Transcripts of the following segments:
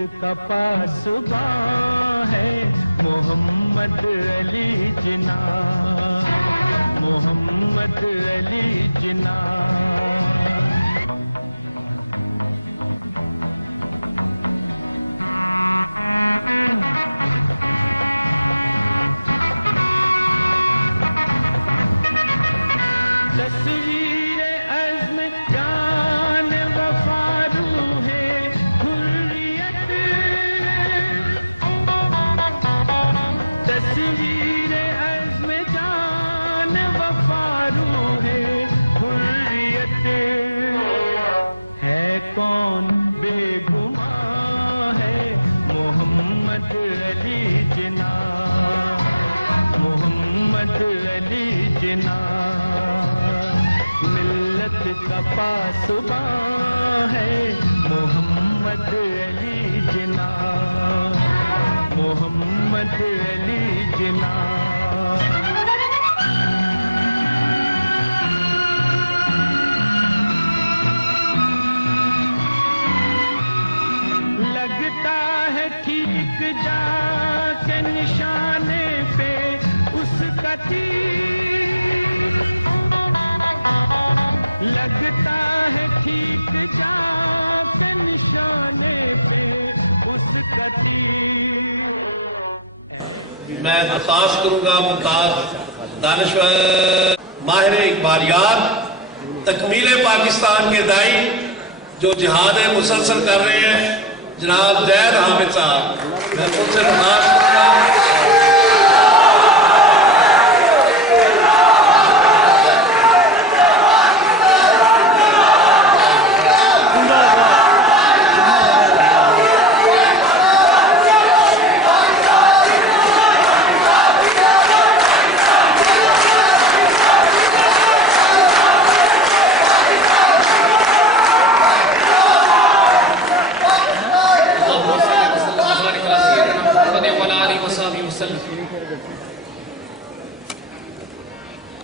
کا پاسباں ہے محمد علی جناح، محمد علی جناح۔ میں درخواست کروں گا ممتاز دانشور ماہر اقبالیات تکمیل پاکستان کے دائی جو جہاد مسلسل کر رہے ہیں جناب زید حامد صاحب، میں ان سے درخواست کروں گا۔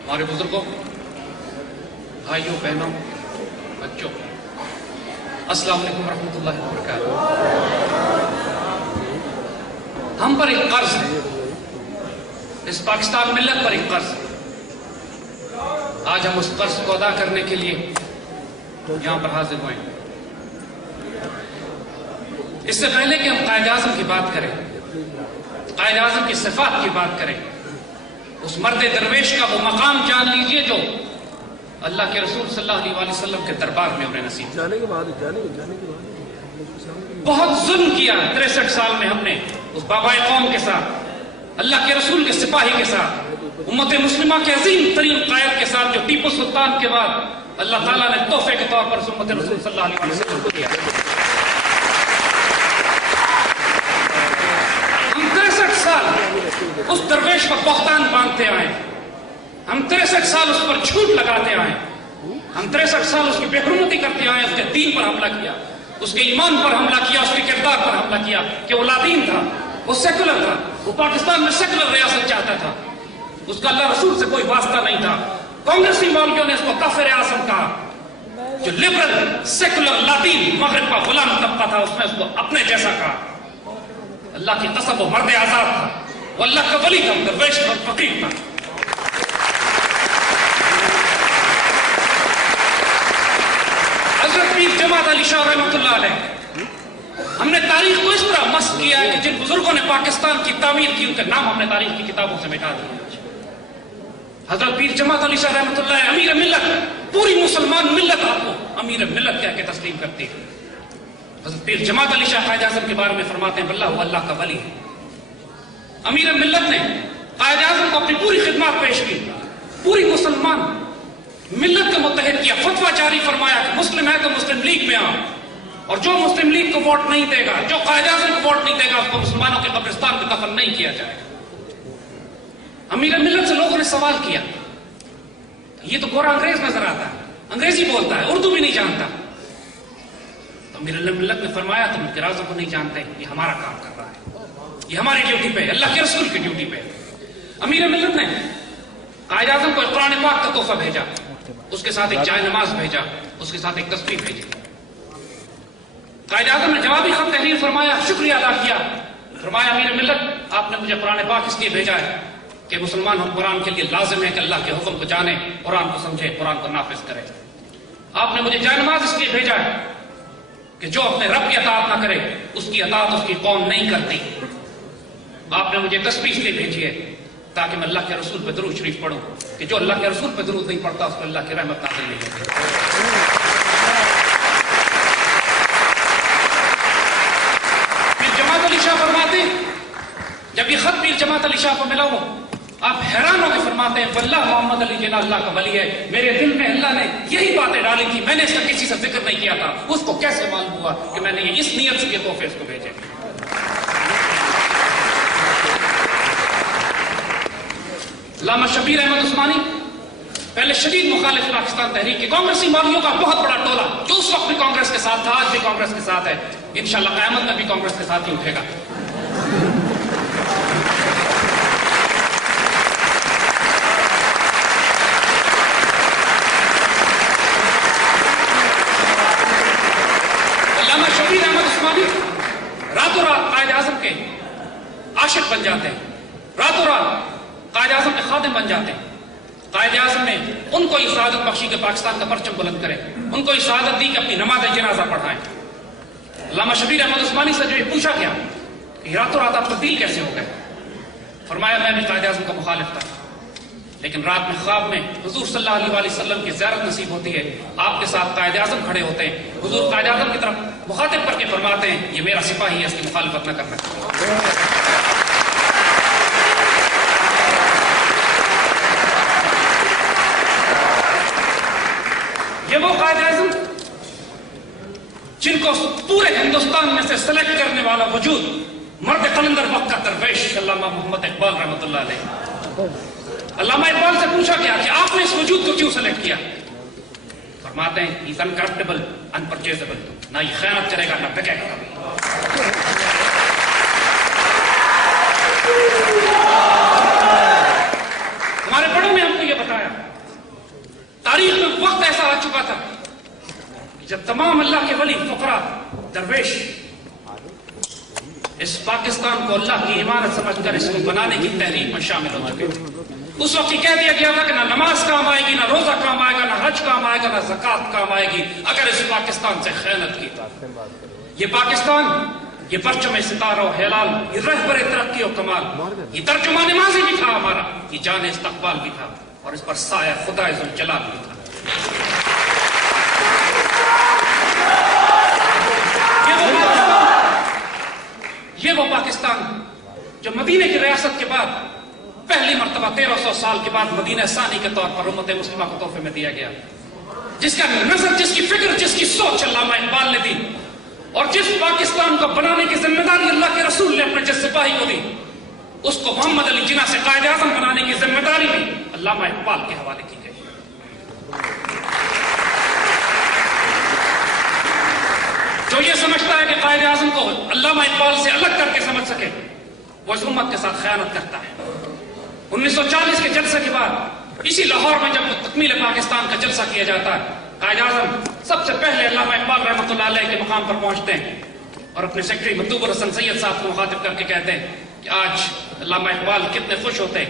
ہمارے بزرگوں، بھائیوں، بہنوں، بچوں، السلام علیکم ورحمۃ اللہ وبرکاتہ۔ ہم پر ایک قرض ہے، اس پاکستان ملت پر ایک قرض ہے۔ آج ہم اس قرض کو ادا کرنے کے لیے یہاں پر حاضر ہوئے ہیں۔ اس سے پہلے کہ ہم قائد اعظم کی بات کریں، قائد اعظم کی صفات کی بات کریں، اس مرد درویش کا وہ مقام جان لیجئے جو اللہ کے رسول صلی اللہ علیہ وسلم کے دربار میں انہیں نصیب۔ جانے کے بعد بہت ظلم کیا 63 سال میں ہم نے اس بابائے قوم کے ساتھ، اللہ کے رسول کے سپاہی کے ساتھ، امت مسلمہ کے عظیم ترین قائد کے ساتھ، جو ٹیپو سلطان کے بعد اللہ تعالیٰ نے تحفے کے طور پر امت رسول صلی اللہ علیہ وسلم کو دیا۔ ہم 63 سال اس درویش پر بہتان باندھتے آئے، ہم 63 سال اس پر جھوٹ لگاتے آئے، ہم 63 سال اس کی بے حرمتی کرتے آئے، اس کے دین پر حملہ کیا، اس کے ایمان پر حملہ کیا، اس کے کردار پر حملہ کیا کہ وہ لادین تھا، وہ سیکولر تھا، وہ پاکستان میں سیکولر ریاست چاہتا تھا، اس کا اللہ رسول سے کوئی واسطہ نہیں تھا۔ کانگریسی مولویوں نے اس کو کافر اعظم کہا، جو لبرل سیکولر لادین مغرب کا غلام طبقہ تھا، اس نے اس کو اپنے جیسا کہا۔ اللہ کی قسم وہ مرد آزاد تھا، وہ اللہ کا ولی تھا، درویش اور فقیر تھا۔ حضرت پیر جماعت علی شاہ رحمۃ اللہ علیہ، ہم نے تاریخ کو اس طرح مسخ کیا ہے کہ جن بزرگوں نے پاکستان کی تعمیر کی ان کے نام ہم نے تاریخ کی کتابوں سے مٹا دیے۔ حضرت پیر جماعت علی شاہ رحمۃ اللہ امیر ملت، پوری مسلمان ملت آپ کو امیر ملت کہہ کے تسلیم کرتی ہے۔ حضرت پیر جماعت علی شاہ قائد اعظم کے بارے میں فرماتے ہیں واللہ اللہ کا ولی ہے۔ امیر ملت نے قائد اعظم کو اپنی پوری خدمات پیش کی، پوری مسلمان ملت کو متحد کیا، فتویٰ جاری فرمایا کہ مسلم ہے تو مسلم لیگ میں آؤ، اور جو مسلم لیگ کو ووٹ نہیں دے گا، جو قائد اعظم کو ووٹ نہیں دے گا، اس کو مسلمانوں کے قبرستان میں دفن نہیں کیا جائے گا۔ امیر ملت سے لوگوں نے سوال کیا، یہ تو گورا انگریز نظر آتا ہے، انگریزی بولتا ہے، اردو بھی نہیں جانتا۔ امیر ملت نے فرمایا تم امیر اعظم کو نہیں جانتے، یہ ہمارا کام کر رہا ہے، یہ ہماری ڈیوٹی پہ، اللہ کے رسول کی ڈیوٹی پہ۔ امیر ملت نے قائد اعظم کو قرآن پاک کا تحفہ بھیجا، اس کے ساتھ ایک جائے نماز بھیجا، اس کے ساتھ ایک تسبیح بھیجی۔ قائد اعظم نے جوابی خط تحریر فرمایا، شکریہ ادا کیا، فرمایا امیر ملت آپ نے مجھے قرآن پاک اس لیے بھیجا ہے کہ مسلمان قرآن کے لیے لازم ہے کہ اللہ کے حکم کو جانے، قرآن کو سمجھے، قرآن کو نافذ کرے۔ آپ نے مجھے جائے نماز اس لیے بھیجا ہے کہ جو اپنے رب کی اطاعت نہ کرے اس کی اطاعت اس کی قوم نہیں کرتی۔ آپ نے مجھے تسبیح اس لیے بھیجی ہے تاکہ میں اللہ کے رسول پہ درود شریف پڑھوں کہ جو اللہ کے رسول پہ درود نہیں پڑھتا اس پر اللہ کی رحمت نازل نہیں ہوتی۔ پھر جماعت علی شاہ فرماتے ہیں، جب یہ خط پیر جماعت علی شاہ کو ملا ہو، آپ حیران ہو کے فرماتے ہیں واللہ محمد علی جناح اللہ کا ولی ہے، میرے دل میں اللہ نے یہی باتیں ڈالی تھی، میں نے اس کا کسی سے ذکر نہیں کیا تھا، اس کو کیسے معلوم ہوا کہ میں نے یہ اس نیت سے یہ تحفے اس کو بھیجے۔ علامہ شبیر احمد عثمانی پہلے شدید مخالف پاکستان تحریک کے کانگریسی مولویوں کا بہت بڑا ٹولہ جو اس وقت بھی کانگریس کے ساتھ تھا، آج بھی کانگریس کے ساتھ ہے، انشاءاللہ قیامت میں بھی کانگریس کے ساتھ ہی اٹھے گا۔ علامہ شبیر احمد عثمانی راتوں رات قائد اعظم کے عاشق بن جاتے ہیں، راتوں رات قائد اعظم کے خادم بن جاتے ہیں۔ قائد اعظم نے ان کو سعادت بخشی کہ پاکستان کا پرچم بلند کرے، ان کو سعادت دی کہ اپنی نماز جنازہ پڑھائیں۔ علامہ شبیر احمد عثمانی سے جو یہ پوچھا گیا کہ راتوں رات آپ تبدیل کیسے ہو گئے، فرمایا میں بھی قائد اعظم کا مخالف تھا، لیکن رات میں خواب میں حضور صلی اللہ علیہ وسلم کی زیارت نصیب ہوتی ہے، آپ کے ساتھ قائد اعظم کھڑے ہوتے ہیں، حضور قائد اعظم کی طرف مخاطب کر کے فرماتے ہیں یہ میرا سپاہی ہے، اس کی مخالفت نہ کرنا۔ یہ وہ قائد اعظم جن کو پورے ہندوستان میں سے سلیکٹ کرنے والا وجود مرد قلندر وقت کا درویش علامہ محمد اقبال رحمۃ اللہ علیہ، علامہ اقبال سے پوچھا گیا کہ آپ نے اس وجود کو کیوں سلیکٹ کیا، فرماتے ہیں he's uncorruptible, unpurchasable، نہ یہ خیانت کرے گا نہ بکے گا کبھی۔ ہمارے بڑوں نے ہم کو یہ بتایا، تاریخ میں وقت ایسا آ چکا تھا جب تمام اللہ کے ولی فقراء درویش اس پاکستان کو اللہ کی عمارت سمجھ کر اس کو بنانے کی تحریک میں شامل ہو چکے۔ اس وقت یہ کہہ دیا گیا تھا کہ نہ نماز کام آئے گی، نہ روزہ کام آئے گا، نہ حج کام آئے گا، نہ زکوٰۃ کام آئے گی اگر اس پاکستان سے خیانت کی۔ یہ پاکستان، یہ پرچم ستارہ و ہلال، یہ رہبر ترقی و کمال، یہ ترجمان ماضی بھی تھا ہمارا، یہ جان استقبال بھی تھا، اور اس پر سایہ خدا ذوالجلال بھی تھا۔ یہ وہ پاکستان جو مدینہ کی ریاست کے بعد پہلی مرتبہ 1300 سال کے بعد مدینہ ثانی کے طور پر امت مسلمہ کو تحفے میں دیا گیا، جس کا نظر، جس کی فکر، جس کی سوچ علامہ اقبال نے دی، اور جس پاکستان کو بنانے کی ذمہ داری اللہ کے رسول نے اپنے جس سپاہی کو دی، اس کو محمد علی جناح سے قائد اعظم بنانے کی ذمہ داری بھی علامہ اقبال کے حوالے کی گئی۔ جو یہ سمجھتا ہے کہ قائد اعظم کو علامہ اقبال سے الگ کر کے سمجھ سکے، وہ اس امت کے ساتھ خیانت کرتا ہے۔ 1940 کے جلسے کے بعد اسی لاہور میں جب تکمیل پاکستان کا جلسہ کیا جاتا ہے، قائد اعظم سب سے پہلے علامہ اقبال رحمۃ اللہ علیہ کے مقام پر پہنچتے ہیں اور اپنے سیکرٹری مطلوب الحسن سید صاحب کو مخاطب کر کے کہتے ہیں کہ آج علامہ اقبال کتنے خوش ہوتے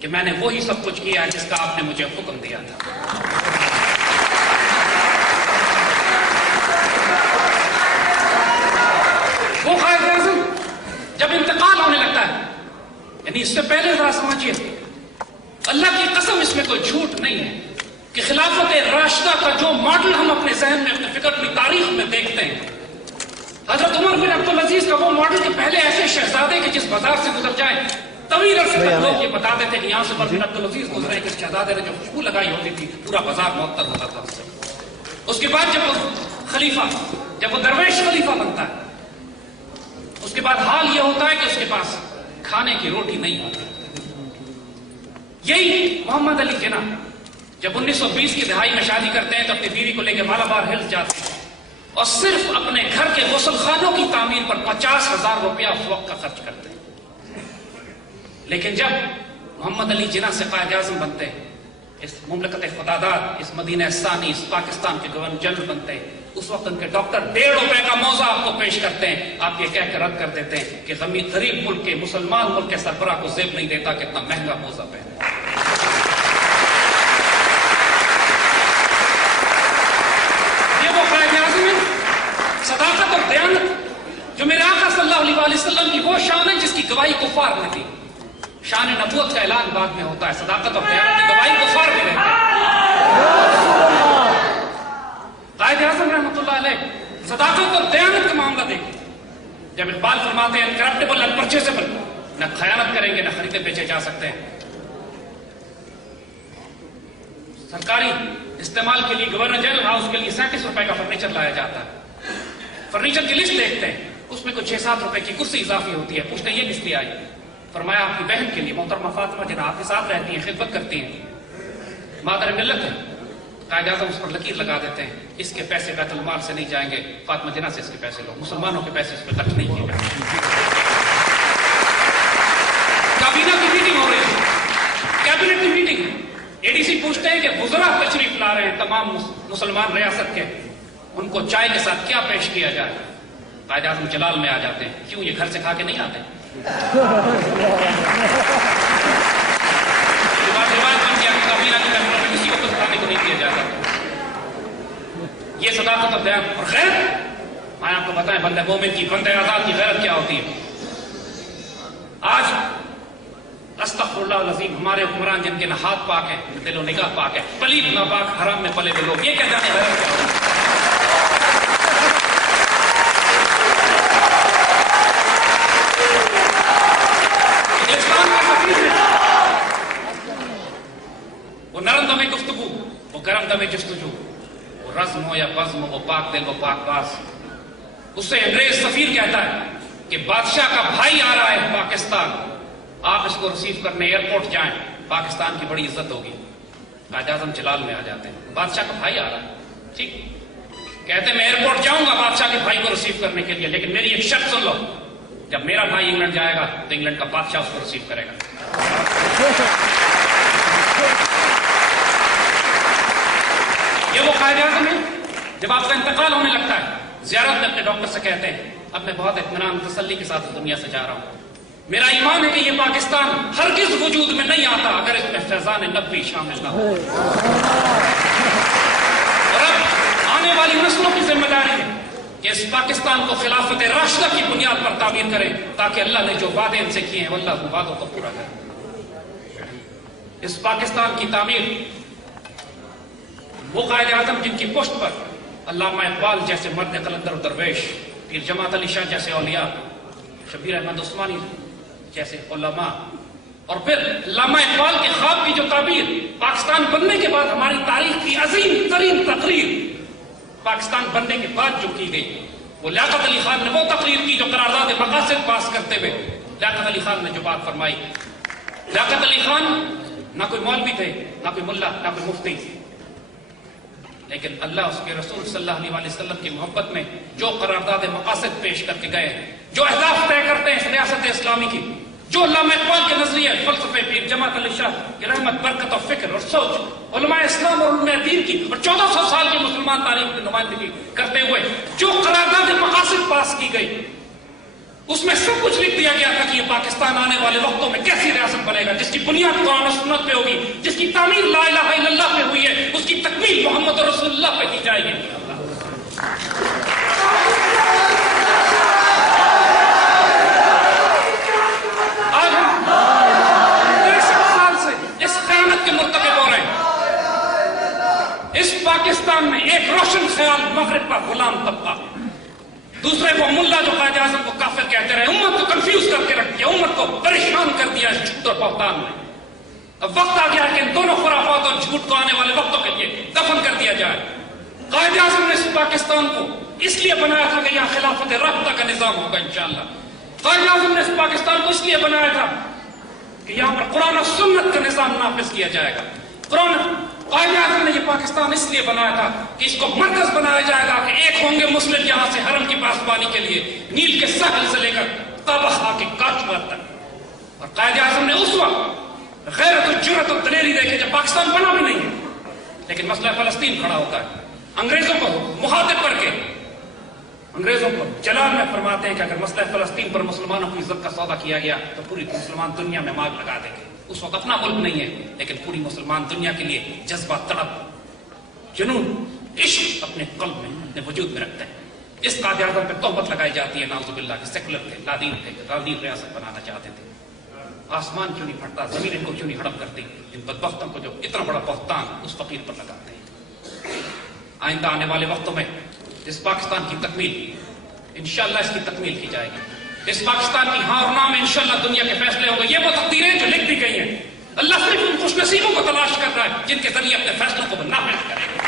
کہ میں نے وہی سب کچھ کیا ہے جس کا آپ نے مجھے حکم دیا تھا۔ وہ قائد اعظم جب انتقال ہونے لگتا ہے، یعنی اس سے پہلے ذرا سمجھیے، اللہ کی قسم اس میں کوئی جھوٹ نہیں ہے کہ خلافت راشدہ کا جو ماڈل ہم اپنے ذہن میں، اپنے فکر کی تاریخ میں دیکھتے ہیں، حضرت عمر بن عبدالعزیز کا وہ ماڈل کہ پہلے ایسے شہزادے کے جس بازار سے گزر جائیں طویل عرصے تک لوگ یہ بتاتے تھے کہ یہاں سے عمر بن عبدالعزیز گزرے کہ شہزادے نے جو خوشبو لگائی ہوتی تھی پورا بازار معطر ہوتا تھا اس سے۔ اس کے بعد جب وہ خلیفہ، جب وہ درویش خلیفہ بنتا ہے، اس کے بعد حال یہ ہوتا ہے کہ اس کے پاس کھانے کی روٹی نہیں ہوتی۔ یہی محمد علی جناح جب 1920 کی دہائی میں شادی کرتے ہیں تو اپنی بیوی کو لے کے مالابار ہلز جاتے ہیں اور صرف اپنے گھر کے غسل خانوں کی تعمیر پر 50,000 روپیہ اس وقت کا خرچ کرتے ہیں۔ لیکن جب محمد علی جناح سے قائد اعظم بنتے ہیں، اس مملکت خداداد، اس مدینہ ثانی، اس پاکستان کے گورنر جنرل بنتے ہیں، اس وقت ان کے ڈاکٹر 1.5 روپے کا موزہ آپ کو پیش کرتے ہیں، آپ یہ کہہ کر رد کر دیتے ہیں کہ غریب ملک کے مسلمان ملک کے سربراہ کو زیب نہیں دیتا کہ اتنا مہنگا موزہ پہنے۔ یہ وہ قائد اعظم ہے، صداقت اور دیانت، جو میرے آقا صلی اللہ علیہ وسلم کی وہ شان ہے جس کی گواہی کفار نے دی۔ شان نبوت کا اعلان بعد میں ہوتا ہے، صداقت اور دیانت کی گواہی کفار بھی دیتے ہیں۔ قائد اعظم رحمۃ اللہ علیہ صداقت اور دیانت کا معاملہ دیکھیں، جب اقبال فرماتے ہیں انکرپٹیبل انپرچیزبل، نہ خیانت کریں گے نہ خریدے بیچے جا سکتے ہیں۔ سرکاری استعمال کے لیے گورنر جنرل ہاؤس کے لیے 37 روپے کا فرنیچر لایا جاتا ہے، فرنیچر کی لسٹ دیکھتے ہیں، اس میں کوئی 6-7 روپے کی کرسی اضافی ہوتی ہے، پوچھتے ہیں یہ کس لیے آئی؟ فرمایا آپ کی بہن کے لیے، محترمہ فاطمہ جنہیں آپ کے ساتھ رہتی ہیں، خدمت کرتی ہیں، مادر ملت ہے۔ قائد اعظم اس پر لکیر لگا دیتے ہیں، اس کے پیسے بیت المال سے نہیں جائیں گے، فاطمہ جناح سے اس کے پیسے لو، مسلمانوں کے پیسے اس پہ خرچ نہیں کیے جائیں گے۔ کابینہ کی میٹنگ ہو رہی ہے، کیبنٹ کی میٹنگ ہے، اے ڈی سی پوچھتے ہیں کہ وزراء تشریف لا رہے ہیں تمام مسلمان ریاست کے، ان کو چائے کے ساتھ کیا پیش کیا جائے؟ قائد اعظم جلال میں آ جاتے ہیں، کیوں یہ گھر سے کھا کے نہیں آتے؟ روایت بن گیا کہ کابینہ کے ممبروں میں کسی وقت کھانے کو نہیں دیا جاتا۔ یہ صداقت اور دیانت اور خیر، میں آپ کو بتائیں بندہ مومن کی، بندہ آزاد کی غیرت کیا ہوتی ہے۔ آج استغفر اللہ العظیم ہمارے حکمران جن کے نہ ہاتھ پاک ہے دل و نگاہ پاک ہے، پلید ناپاک حرام میں پلے ہوئے لوگ، یہ کیا جانے غیرت کیا ہوتی ہے۔ وہ نرم دم گفتگو، وہ گرم دم جستجو، وہ رزم ہو یا بزم ہو، وہ پاک دل وہ پاک باز۔ اس سے انگریز سفیر کہتا ہے کہ بادشاہ کا بھائی آ رہا ہے پاکستان، آپ اس کو ریسیو کرنے ایئرپورٹ جائیں، پاکستان کی بڑی عزت ہوگی۔ قائد اعظم جلال میں آ جاتے ہیں، بادشاہ کا بھائی آ رہا ہے، ٹھیک، کہتے ہیں میں ایئرپورٹ جاؤں گا بادشاہ کے بھائی کو ریسیو کرنے کے لیے، لیکن میری ایک شرط سن لو، جب میرا بھائی انگلینڈ جائے گا تو انگلینڈ کا بادشاہ اس کو ریسیو کرے گا۔ یہ وہ قائد اعظم ہے، جب آپ کا انتقال ہونے لگتا ہے، زیارت میں اپنے ڈاکٹر سے کہتے ہیں اب میں بہت اطمینان تسلی کے ساتھ دنیا سے جا رہا ہوں، میرا ایمان ہے کہ یہ پاکستان ہرگز وجود میں نہیں آتا اگر اس میں فیضان نبوی شامل نہ ہو۔ اور اب آنے والی نسلوں کی ذمہ داری ہے کہ اس پاکستان کو خلافت راشدہ کی بنیاد پر تعمیر کریں، تاکہ اللہ نے جو وعدے ان سے کیے ہیں وہ اللہ ان وعدوں کو پورا کرے۔ اس پاکستان کی تعمیر وہ قائد اعظم جن کی پشت پر علامہ اقبال جیسے مرد قلندر و درویش، پیر جماعت علی شاہ جیسے اولیاء، شبیر احمد عثمانی جیسے علماء، اور پھر علامہ اقبال کے خواب کی جو تعبیر پاکستان بننے کے بعد ہماری تاریخ کی عظیم ترین تقریر پاکستان بننے کے بعد جو کی گئی، وہ لیاقت علی خان نے وہ تقریر کی جو قرارداد مقاصد پاس کرتے ہوئے لیاقت علی خان نے جو بات فرمائی۔ لیاقت علی خان نہ کوئی مولوی تھے، نہ کوئی ملا، نہ کوئی مفتی، لیکن اللہ اس کے رسول صلی اللہ علیہ وسلم کی محبت میں جو قرارداد مقاصد پیش کر کے گئے ہیں، جو اہداف طے کرتے ہیں اس ریاست اسلامی کی، جو علامہ اقبال کے نظریے، فلسفے، پیر جماعت علی شاہ کی رحمت، برکت اور فکر اور سوچ، علماء اسلام اور علماء دین کی اور 1400 سال کی مسلمان تاریخ کی نمائندگی کرتے ہوئے جو قرارداد مقاصد پاس کی گئی، اس میں سب کچھ لکھ دیا گیا تھا کہ یہ پاکستان آنے والے وقتوں میں کیسی ریاست بنے گا، جس کی بنیاد قرآن و سنت پہ ہوگی، جس کی تعمیر لا الہ الا اللہ پہ ہوئی ہے، اس کی تکمیل محمد رسول اللہ پہ کی جائے گی۔ آج ہم 63 سال سے اس خیانت کے مرتکب ہو رہے ہیں۔ اس پاکستان میں ایک روشن خیال مغرب کا غلام طبقہ، دوسرے وہ ملا جو قائد اعظم کو کافر کہتے رہے، امت کو کنفیوز کر کے رکھ دیا، امت کو پریشان کر دیا اس جھوٹ اور بہتان میں۔ اب وقت آ گیا کہ ان دونوں خرافات اور جھوٹ کو آنے والے وقتوں کے لیے دفن کر دیا جائے۔ قائد اعظم نے اس پاکستان کو اس لیے بنایا تھا کہ یہاں خلافت راشدہ کا نظام ہوگا انشاءاللہ۔ قائد اعظم نے اس پاکستان کو اس لیے بنایا تھا کہ یہاں پر قرآن و سنت کا نظام نافذ کیا جائے گا۔ قائد اعظم نے یہ پاکستان اس لیے بنایا تھا کہ اس کو مرکز بنایا جائے گا کہ ایک ہوں گے مسلم یہاں سے حرم کی پاسبانی کے لیے، نیل کے ساحل سے لے کر تابخا کے کاشمیر تک۔ اور قائد اعظم نے اس وقت غیرت و جرأت و دلیری دیکھے جب پاکستان بنا بھی نہیں ہے، لیکن مسئلہ فلسطین کھڑا ہوتا ہے، انگریزوں کو مخاطب کر کے انگریزوں کو جلال میں فرماتے ہیں کہ اگر مسئلہ فلسطین پر مسلمانوں کی عزت کا سودا کیا گیا تو پوری مسلمان دنیا میں ماگ لگا دیں گے. اس وقت اپنا ملک نہیں ہے لیکن پوری مسلمان دنیا کے لیے جذبہ، تڑپ، جنون، عشق اپنے قلب میں، اپنے وجود میں رکھتے ہیں. اس قائد اعظم پہ تہمت لگائی جاتی ہے نعوذ باللہ کہ سیکولر تھے، لادین تھے، لادین ریاست بنانا چاہتے تھے. آسمان کیوں نہیں پھٹتا، زمین ان کو کیوں نہیں ہڑپ کرتی؟ ان بدبختوں کو جو اتنا بڑا بہتان اس فقیر پر لگاتے ہیں. آئندہ آنے والے وقتوں میں اس پاکستان کی تکمیل انشاءاللہ اس کی تکمیل کی جائے گی. اس پاکستان کی ہاں اور نہ میں انشاءاللہ دنیا کے فیصلے ہوں گے. یہ وہ تقدیریں جو لکھ دی گئی ہیں. اللہ صرف ان خوش نصیبوں کو تلاش کر رہا ہے جن کے ذریعے اپنے فیصلوں کو نافذ کرے گا.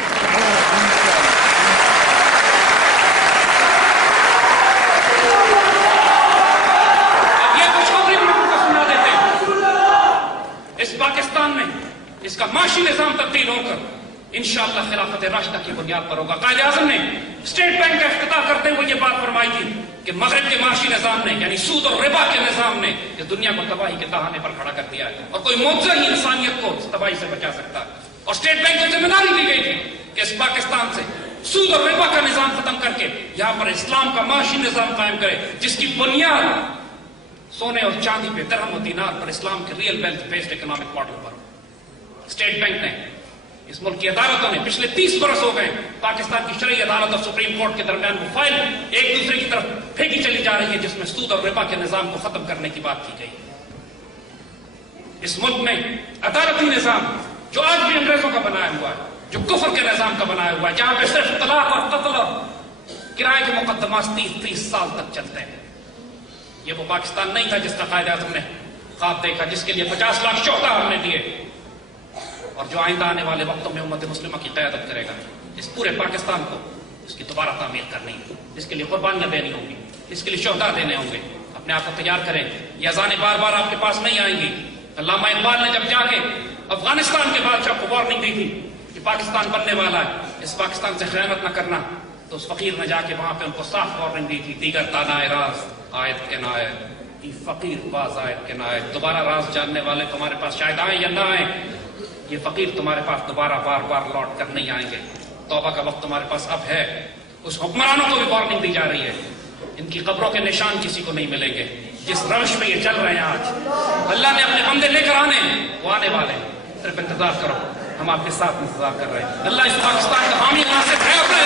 اب یہ کچھ خبریں ہم کو سنا دیتے ہیں. اس پاکستان میں اس کا معاشی نظام تبدیل ہو کر انشاءاللہ خلافت راشدہ کی بنیاد پر ہوگا. قائد اعظم نے اسٹیٹ بینک کا افتتاح کرتے ہوئے یہ بات فرمائی تھی کہ مغرب کے معاشی نظام نے یعنی سود اور ربا کے نظام نے اس دنیا کو تباہی کے دہانے پر کھڑا کر دیا ہے اور کوئی معجزہ ہی انسانیت کو اس تباہی سے بچا سکتا ہے. اور اسٹیٹ بینک کو ذمہ داری دی گئی تھی کہ اس پاکستان سے سود اور ربا کا نظام ختم کر کے یہاں پر اسلام کا معاشی نظام قائم کرے جس کی بنیاد سونے اور چاندی پہ، درہم و دینار پر، اسلام کے real wealth based economic model پر. اسٹیٹ بینک نے، اس ملک کی عدالتوں نے پچھلے 30 برس ہو گئے پاکستان کی شرعی عدالت اور سپریم کورٹ کے درمیان وہ فائل ایک دوسرے کی طرف پھینکی چلی جا رہی ہے جس میں سود اور ربا کے نظام کو ختم کرنے کی بات کی گئی. اس ملک میں عدالتی نظام جو آج بھی انگریزوں کا بنایا ہوا ہے، جو کفر کے نظام کا بنایا ہوا ہے، جہاں پہ صرف طلاق اور قتل اور کرائے کے مقدمات 30 سال تک چلتے ہیں، یہ وہ پاکستان نہیں تھا جس کا قائد اعظم نے خواب دیکھا، جس کے لیے 50 لاکھ شہداء ہم نے دیے اور جو آئندہ آنے والے وقتوں میں امت مسلمہ کی قیادت کرے گا. اس پورے پاکستان کو اس کی دوبارہ تعمیر کرنی ہے، اس کے لیے قربانیاں دینی ہوں گی، اس کے لیے شہداء دینے ہوں گے. اپنے آپ کو تیار کریں. یہ اذانیں بار بار آپ کے پاس نہیں آئیں گی. علامہ اقبال نے جب جا کے افغانستان کے بادشاہ کو وارننگ دی تھی کہ پاکستان بننے والا ہے، اس پاکستان سے خیانت نہ کرنا، تو اس فقیر نے جا کے وہاں پہ ان کو صاف وارننگ دی تھی. دیگر تانائے راز آیت کے نائب، یہ فقیر باز آیت کے نائب. دوبارہ راز جاننے والے تمہارے پاس شاید آئیں یا نہ آئیں، یہ فقیر تمہارے پاس دوبارہ بار بار لوٹ کر نہیں آئیں گے. توبہ کا وقت تمہارے پاس اب ہے. اس حکمرانوں کو بھی وارننگ دی جا رہی ہے، ان کی قبروں کے نشان کسی کو نہیں ملیں گے. جس روش میں یہ چل رہے ہیں آج، اللہ نے اپنے بندے لے کر آنے، وہ آنے والے ہیں. صرف انتظار کرو، ہم آپ کے ساتھ انتظار کر رہے ہیں. اللہ اس پاکستان کا حامی ناصر ہے اپنے.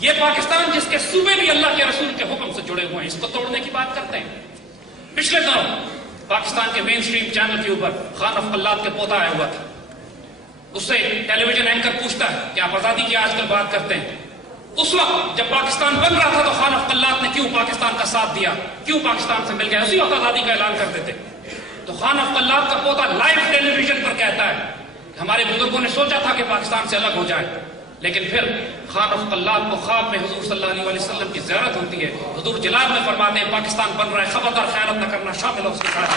یہ پاکستان جس کے صوبے بھی اللہ کے رسول کے حکم سے جڑے ہوئے ہیں، اس کو توڑنے کی بات کرتے ہیں. پچھلے دنوں پاکستان کے مین سٹریم چینل کے اوپر خان آف قلات کے پوتا آیا ہوا تھا. اس سے ٹیلی ویژن اینکر پوچھتا ہے کہ آپ آزادی کی آج کل بات کرتے ہیں. اس وقت جب پاکستان بن رہا تھا تو خان آف قلات نے کیوں پاکستان کا ساتھ دیا، کیوں پاکستان سے مل گیا، اسی وقت آزادی کا اعلان کر دیتے. تو خان آف قلات کا پوتا لائیو ٹیلی ویژن پر کہتا ہے کہ ہمارے بزرگوں نے سوچا تھا کہ پاکستان سے الگ ہو جائے، لیکن پھر خان آف قلات کو خواب میں حضور صلی اللہ علیہ وسلم کی زیارت ہوتی ہے. حضور جلال میں فرماتے ہیں پاکستان بن رہا ہے، خبردار خیانت نہ کرنا، شامل ہو اس کے ساتھ.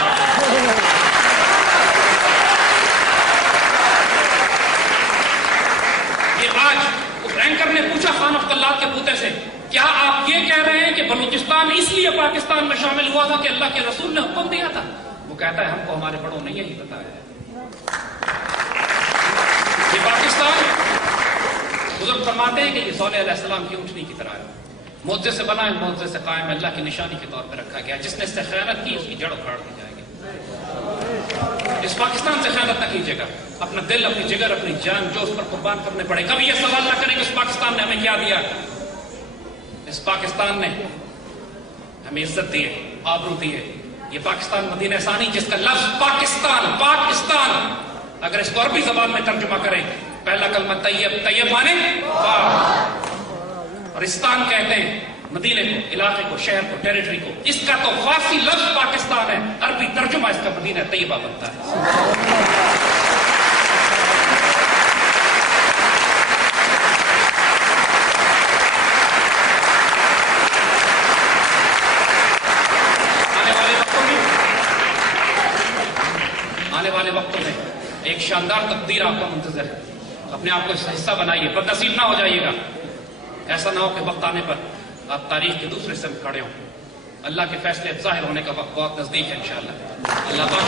یہ آج اس اینکر نے پوچھا خان آف قلات کے پوتے سے، کیا آپ یہ کہہ رہے ہیں کہ بلوچستان اس لیے پاکستان میں شامل ہوا تھا کہ اللہ کے رسول نے حکم دیا تھا؟ وہ کہتا ہے ہم کو ہمارے بڑوں نے یہی بتایا ہے. یہ پاکستان بزرگ فرماتے ہیں کہ یہ صالح علیہ السلام کی اونٹنی کی طرح ہے، معجزے سے بنا ہے، معجزے سے قائم ہے، اللہ کی نشانی کے طور پہ رکھا گیا. جس نے اس سے خیانت کی اس کی جڑ اکھاڑ دی جائے گی. اس پاکستان سے خیانت نہ کیجیے گا. اپنا دل، اپنی جگر، اپنی جان جو اس پر قربان کرنے پڑے. کبھی یہ سوال نہ کریں کہ اس پاکستان نے ہمیں کیا دیا. اس پاکستان نے ہمیں عزت دی ہے، آبرو دی ہے. یہ پاکستان مدینہ ثانی جس کا لفظ پاکستان اگر اس کو عربی زبان میں ترجمہ کریں، پہلا کلمہ طیب مانے اور استان کہتے ہیں مدینے کو، علاقے کو، شہر کو، ٹیریٹری کو. اس کا تو فارسی لفظ پاکستان ہے، عربی ترجمہ اس کا مدینہ طیبہ بنتا ہے. آنے والے وقتوں میں ایک شاندار تقدیر آپ کا منتظر ہے. اپنے آپ کو اس حصہ بنائیے، بدنصیب نہ ہو جائیے گا. ایسا نہ ہو کہ وقت آنے پر آپ تاریخ کے دوسرے سے کھڑے ہوں. اللہ کے فیصلے ظاہر ہونے کا وقت بہت نزدیک ہے انشاءاللہ. اللہ پاک